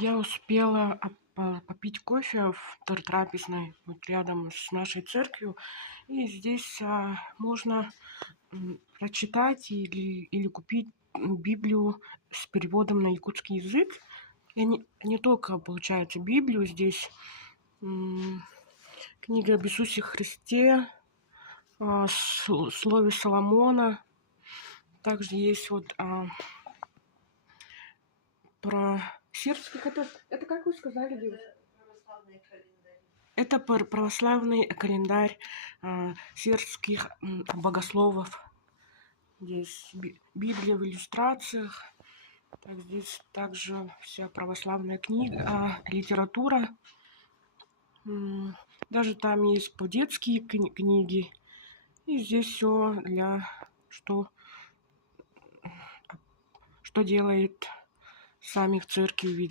Я успела попить кофе в трапезной, вот рядом с нашей церковью. И здесь можно прочитать или купить Библию с переводом на якутский язык. И не только, получается, Библию, здесь книга об Иисусе Христе, Слове Соломона. Также есть вот про сербских. Это как вы сказали, девушка? Это православный календарь сербских богословов. Здесь Библия в иллюстрациях. Так, здесь также вся православная книга, литература. Даже там есть детские книги. И здесь все для что делает сами в церкви.